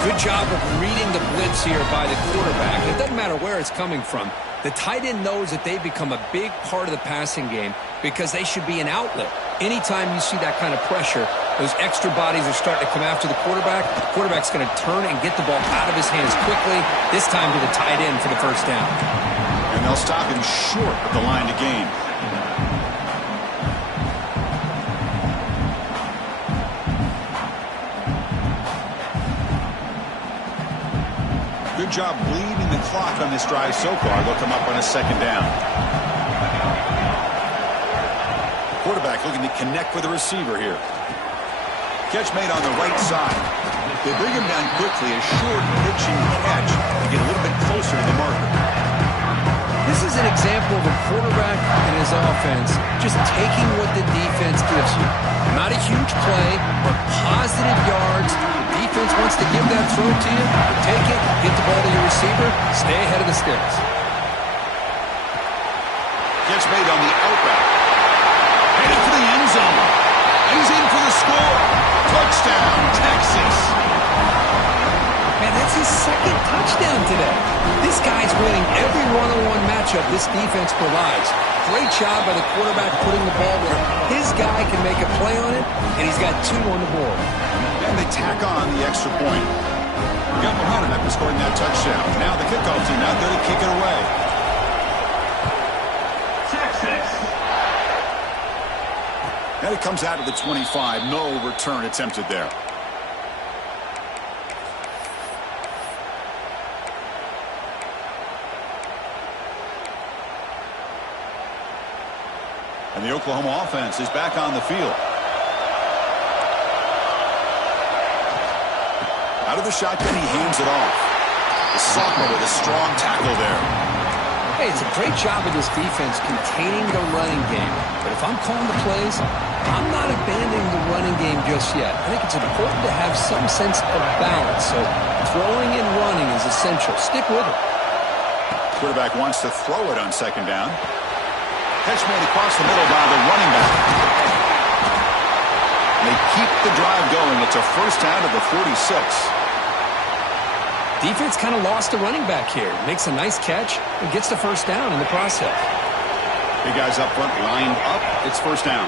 Good job of reading the blitz here by the quarterback. It doesn't matter where it's coming from. The tight end knows that they've become a big part of the passing game because they should be an outlet. Anytime you see that kind of pressure, those extra bodies are starting to come after the quarterback. The quarterback's going to turn and get the ball out of his hands quickly, this time to the tight end for the first down. And they'll stop him short of the line to gain. Good job bleeding the clock on this drive so far. They'll come up on a 2nd down. Quarterback looking to connect with the receiver here. Catch made on the right side. They bring him down quickly. A short pitching catch to get a little bit closer to the marker. This is an example of a quarterback and his offense just taking what the defense gives you. Not a huge play, but positive yards. The defense wants to give that throw to you. You take it, get the ball to your receiver, stay ahead of the sticks. Catch made on the out route. Headed for the end zone. And he's in for the score. Touchdown, Texas. Man, that's his 2nd touchdown today. This guy's winning every one-on-one matchup this defense provides. Great job by the quarterback putting the ball where his guy can make a play on it, and he's got 2 on the board. And they tack on the extra point. We got behind him after scoring that touchdown. Now the kickoff team out there to kick it away. Texas. And it comes out of the 25. No return attempted there. And the Oklahoma offense is back on the field. Out of the shotgun, he hands it off. The sophomore with a strong tackle there. Hey, it's a great job of this defense containing the running game. But if I'm calling the plays, I'm not abandoning the running game just yet. I think it's important to have some sense of balance. So throwing and running is essential. Stick with it. Quarterback wants to throw it on second down. Catch made across the middle by the running back. They keep the drive going. It's a first down to the 46. Defense kind of lost the running back here. Makes a nice catch and gets the first down in the process. Big guys up front lined up. It's first down.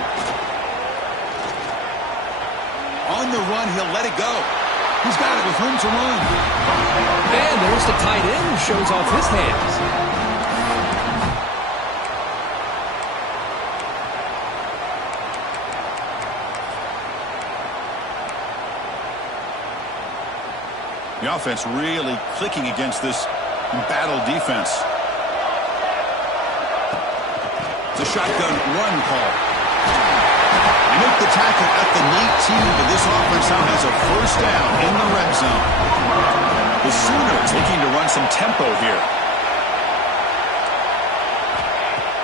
On the run, he'll let it go. He's got it with room to run. And there's the tight end who shows off his hands. The offense really clicking against this battle defense. It's a shotgun run call. They make the tackle at the 19, but this offense now has a first down in the red zone. The Sooners looking to run some tempo here.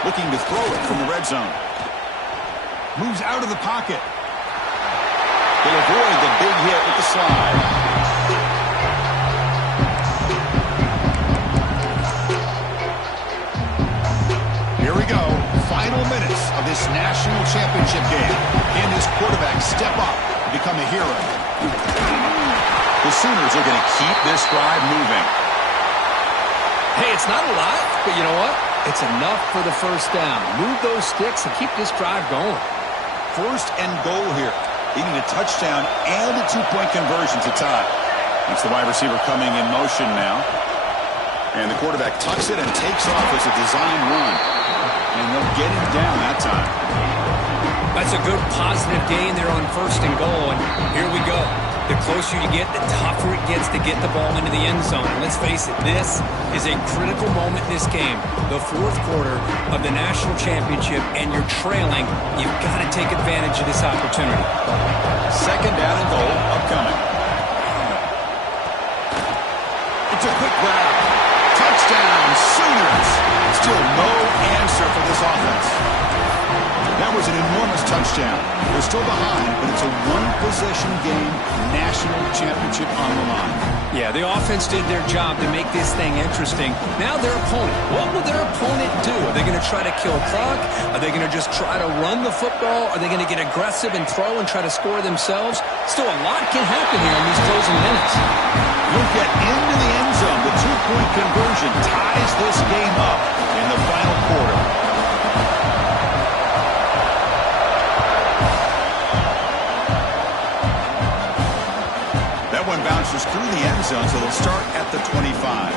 Looking to throw it from the red zone. Moves out of the pocket. They'll avoid the big hit with the slide. Here we go. Final minutes of this national championship game. Can this quarterback step up and become a hero? The Sooners are going to keep this drive moving. Hey, it's not a lot, but you know what? It's enough for the first down. Move those sticks and keep this drive going. First and goal here. They need a touchdown and a two-point conversion to tie. It's the wide receiver coming in motion now. And the quarterback tucks it and takes off as a design run. And they'll get him down that time. That's a good positive gain there on first and goal. And here we go. The closer you get, the tougher it gets to get the ball into the end zone. And let's face it, this is a critical moment in this game. The fourth quarter of the national championship, and you're trailing. You've got to take advantage of this opportunity. Second down and goal upcoming. It's a quick grab. Touchdown, Sooners. Still no answer for this offense. That was an enormous touchdown. They're still behind, but it's a one-possession game, national championship on the line. Yeah, the offense did their job to make this thing interesting. Now their opponent. What will their opponent do? Are they going to try to kill clock? Are they going to just try to run the football? Are they going to get aggressive and throw and try to score themselves? Still, a lot can happen here in these closing minutes. Look at into the end zone. The two-point conversion ties this game up in the final quarter. That one bounces through the end zone, so they'll start at the 25.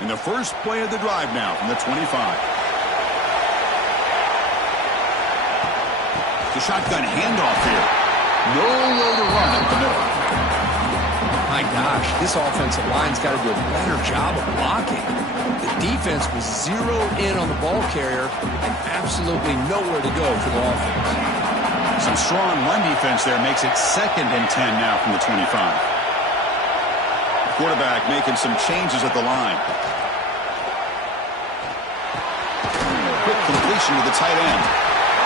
In the first play of the drive now from the 25. The shotgun handoff here. Nowhere to run up the middle. My gosh, this offensive line's got to do a better job of blocking. The defense was zeroed in on the ball carrier and absolutely nowhere to go for the offense. Some strong run defense there makes it 2nd and 10 now from the 25. The quarterback making some changes at the line. Quick completion to the tight end.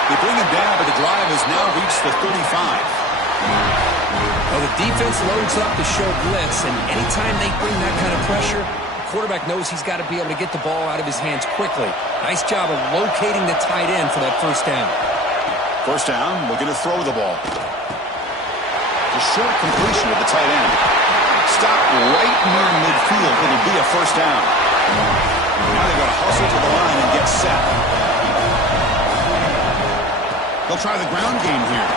They bring him down, but the drive has now reached the 35. Well, the defense loads up to show blitz, and anytime they bring that kind of pressure, the quarterback knows he's got to be able to get the ball out of his hands quickly. Nice job of locating the tight end for that first down. First down, looking to throw the ball. A short completion to the tight end. Stop right near midfield. It'll be a first down. Now they've got to hustle to the line and get set. They'll try the ground game here.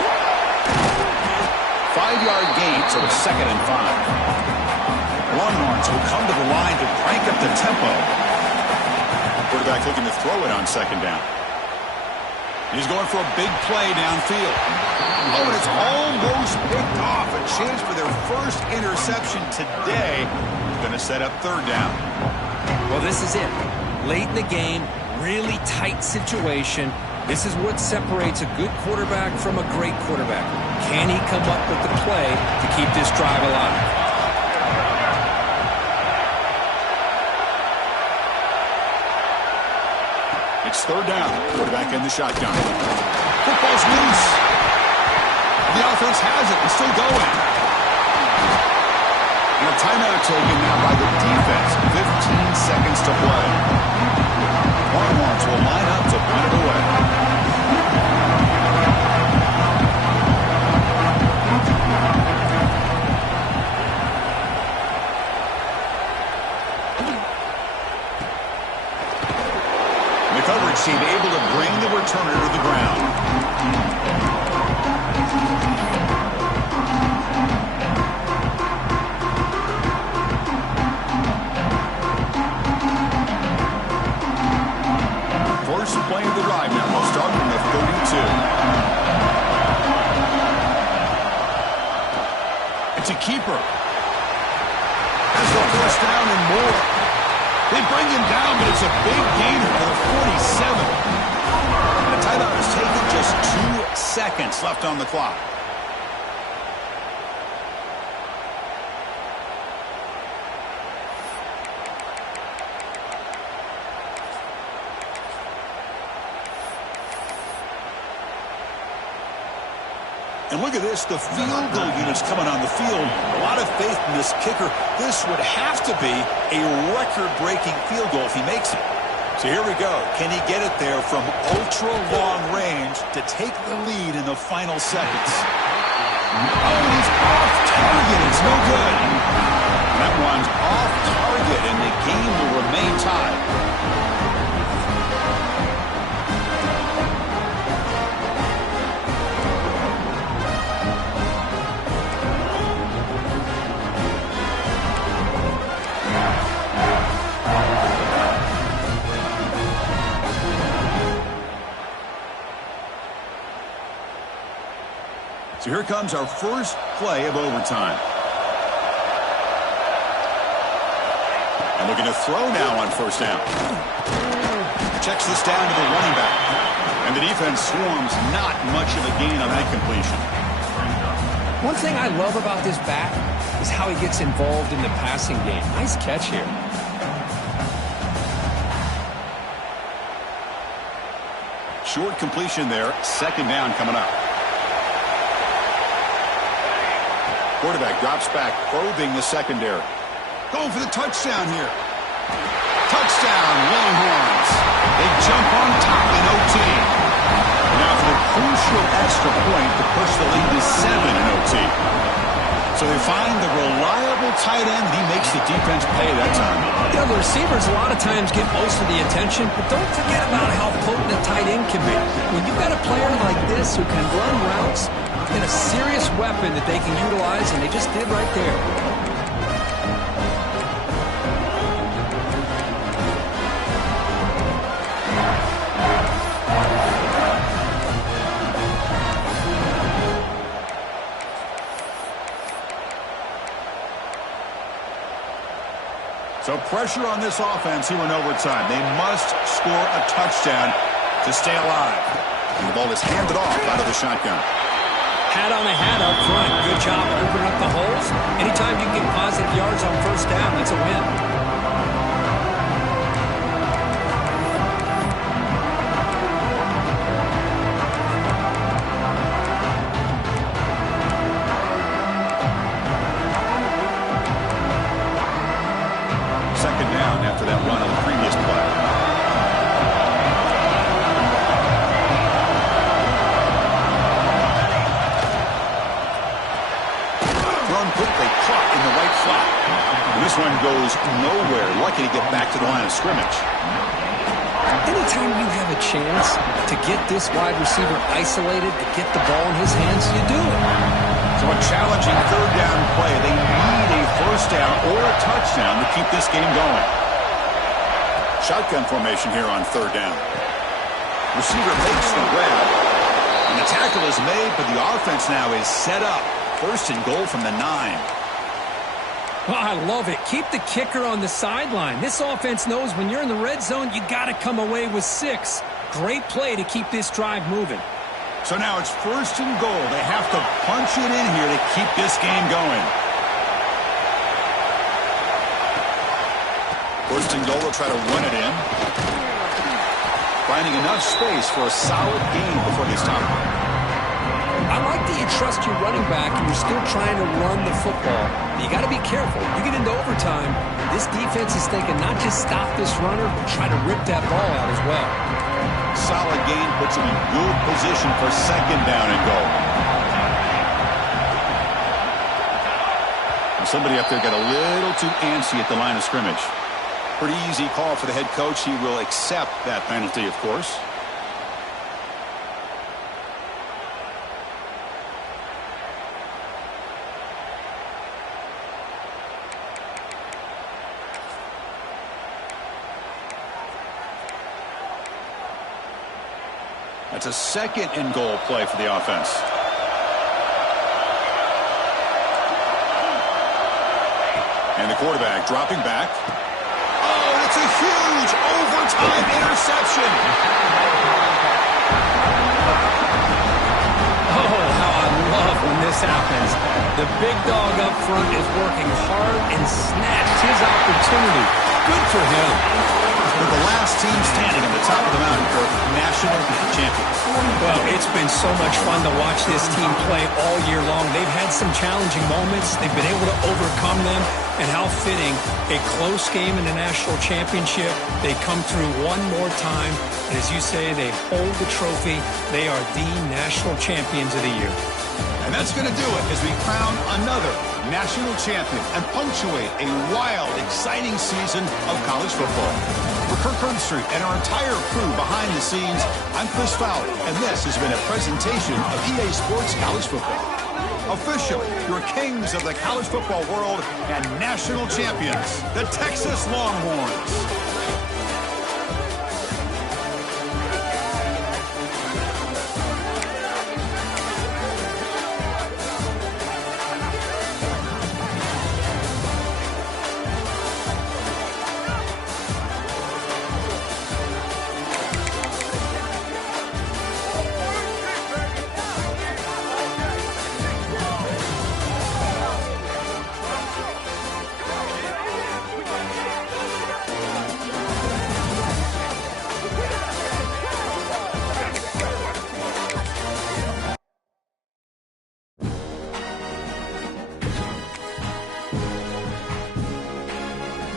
5-yard gain, so it's 2nd and 5. Longhorns will come to the line to crank up the tempo. Quarterback looking to throw it on second down. He's going for a big play downfield. Oh, and it's almost picked off. A chance for their first interception today. Going to set up third down. Well, this is it. Late in the game, really tight situation. This is what separates a good quarterback from a great quarterback. Can he come up with the play to keep this drive alive? It's third down. Quarterback in the shotgun. Football's loose. The offense has it. It's still going. And a timeout taken now by the defense. 15 seconds to play. Longhorns will line up to punt it away. Coverage team able to bring the returner to the ground. First play of the drive now. We'll start from the 32. It's a keeper. Has the first down and more. They bring him down, but it's a big gainer for the 47. The timeout is taken, just 2 seconds left on the clock. And look at this, the field goal units coming on the field. A lot of faith in this kicker. This would have to be a record-breaking field goal if he makes it. So here we go. Can he get it there from ultra-long range to take the lead in the final seconds? Oh, he's off target. It's no good. That one's off target, and the game will remain tied. So here comes our first play of overtime. And looking to throw now on first down. Checks this down to the running back. And the defense swarms, not much of a gain on that completion. One thing I love about this back is how he gets involved in the passing game. Nice catch here. Short completion there. Second down coming up. Quarterback drops back, probing the secondary. Going for the touchdown here. Touchdown, Longhorns. They jump on top in OT. Now for the crucial extra point to push the lead to 7 in OT. So they find the reliable tight end. He makes the defense pay that time. You know, the receivers a lot of times get most of the attention, but don't forget about how potent a tight end can be. When you've got a player like this who can run routes, and a serious weapon that they can utilize, and they just did right there. So pressure on this offense here in overtime. They must score a touchdown to stay alive. And the ball is handed off out of the shotgun. Hat on a hat up front. Good job opening up the holes. Anytime you get positive yards on first down, that's a win. Second down after that run on the previous play. Quickly caught in the right flat. And this one goes nowhere. Lucky to get back to the line of scrimmage. Anytime you have a chance to get this wide receiver isolated, to get the ball in his hands, you do it. So a challenging third down play. They need a first down or a touchdown to keep this game going. Shotgun formation here on third down. Receiver makes the grab. And the tackle is made, but the offense now is set up. First and goal from the 9. Oh, I love it. Keep the kicker on the sideline. This offense knows when you're in the red zone, you got to come away with 6. Great play to keep this drive moving. So now it's first and goal. They have to punch it in here to keep this game going. First and goal, they'll try to run it in. Finding enough space for a solid gain before they stop. I like that you trust your running back and you're still trying to run the football. But you got to be careful. You get into overtime, this defense is thinking not just stop this runner, but try to rip that ball out as well. Solid gain puts him in good position for second down and goal. Somebody up there got a little too antsy at the line of scrimmage. Pretty easy call for the head coach. He will accept that penalty, of course. That's a second and goal play for the offense. And the quarterback dropping back. Oh, it's a huge overtime interception. Oh, how I love when this happens. The big dog up front is working hard and snatched his opportunity. Good for him. With the last team standing on the top of the mountain for national champions. Well, it's been so much fun to watch this team play all year long. They've had some challenging moments. They've been able to overcome them. And how fitting, a close game in the national championship. They come through one more time. And as you say, they hold the trophy. They are the national champions of the year. And that's going to do it as we crown another national champion and punctuate a wild, exciting season of college football. For Kirk Herbstreit and our entire crew behind the scenes, I'm Chris Fowler, and this has been a presentation of EA Sports College Football. Officially, your kings of the college football world and national champions, the Texas Longhorns.